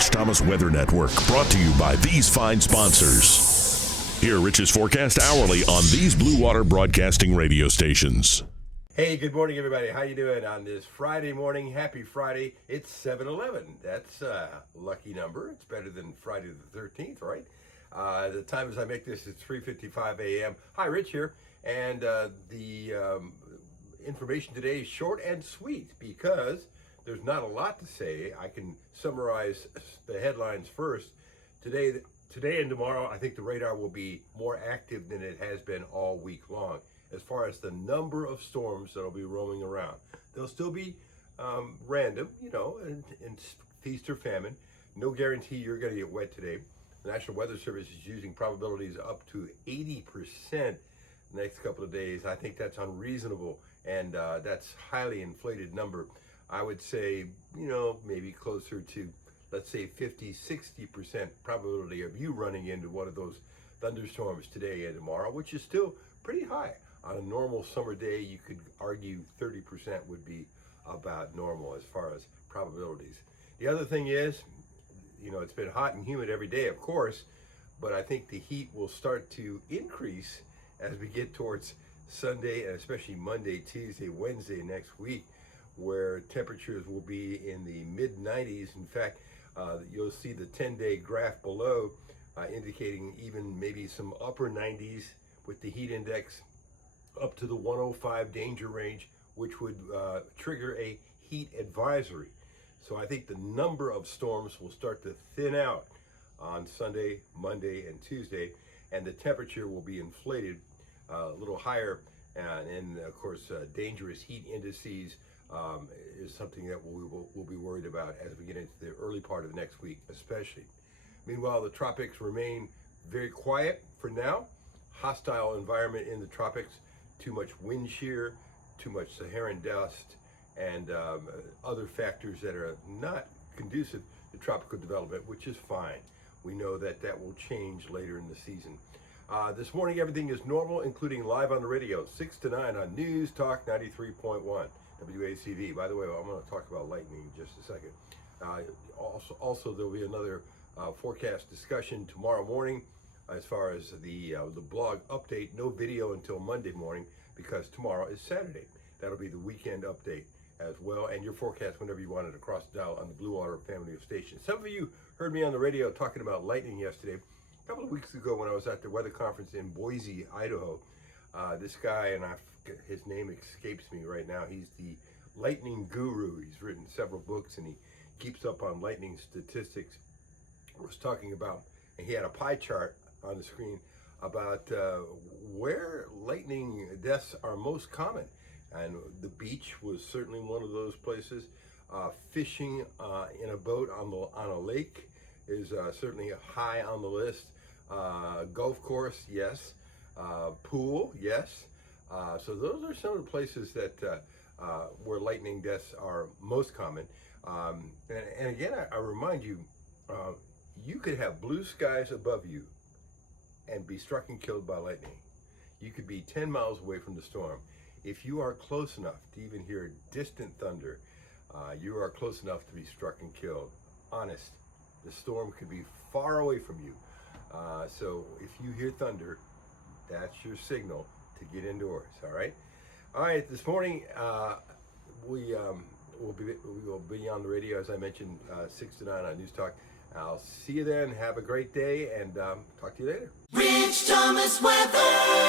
Rich Thomas Weather Network, brought to you by these fine sponsors. Hear Rich's forecast hourly on these Blue Water Broadcasting radio stations. Hey, good morning, everybody. How you doing on this Friday morning? Happy Friday. It's 7-11. That's a lucky number. It's better than Friday the 13th, right? The time as I make this is 3:55 a.m. Hi, Rich here. And the information today is short and sweet because there's not a lot to say. I can summarize the headlines first. Today and tomorrow, I think the radar will be more active than it has been all week long as far as the number of storms that'll be roaming around. They'll still be random, and feast or famine. No guarantee you're going to get wet today. The National Weather Service is using probabilities up to 80% the next couple of days. I think that's unreasonable, and that's highly inflated number. I would say, maybe closer to, let's say 50-60% probability of you running into one of those thunderstorms today and tomorrow, which is still pretty high. On a normal summer day, you could argue 30% would be about normal as far as probabilities. The other thing is, it's been hot and humid every day, of course, but I think the heat will start to increase as we get towards Sunday and especially Monday, Tuesday, Wednesday next week, where temperatures will be in the mid-90s. In fact, you'll see the 10-day graph below indicating even maybe some upper 90s with the heat index up to the 105 danger range, which would trigger a heat advisory. So I think the number of storms will start to thin out on Sunday, Monday, and Tuesday, and the temperature will be inflated a little higher. And of course, dangerous heat indices is something that we'll be worried about as we get into the early part of next week, especially. Meanwhile, the tropics remain very quiet for now. Hostile environment in the tropics, too much wind shear, too much Saharan dust, and other factors that are not conducive to tropical development, which is fine. We know that will change later in the season. This morning, everything is normal, including live on the radio, 6 to 9 on News Talk 93.1 WACV. By the way, I'm going to talk about lightning in just a second. Also, there'll be another forecast discussion tomorrow morning as far as the blog update. No video until Monday morning because tomorrow is Saturday. That'll be the weekend update as well, and your forecast whenever you want it across the dial on the Blue Water family of stations. Some of you heard me on the radio talking about lightning yesterday. A couple of weeks ago when I was at the weather conference in Boise, Idaho, this guy, and his name escapes me right now, he's the lightning guru. He's written several books and he keeps up on lightning statistics. Was talking about, and he had a pie chart on the screen about where lightning deaths are most common. And the beach was certainly one of those places. Fishing in a boat on a lake is certainly high on the list. Golf course, yes. Pool, yes. So those are some of the places that where lightning deaths are most common. And again, I remind you, you could have blue skies above you and be struck and killed by lightning. You could be 10 miles away from the storm. If you are close enough to even hear distant thunder, you are close enough to be struck and killed. Honest, the storm could be far away from you. So if you hear thunder, that's your signal to get indoors, all right? All right, this morning we will be on the radio, as I mentioned, 6 to 9 on News Talk. I'll see you then. Have a great day, and talk to you later. Rich Thomas Weather.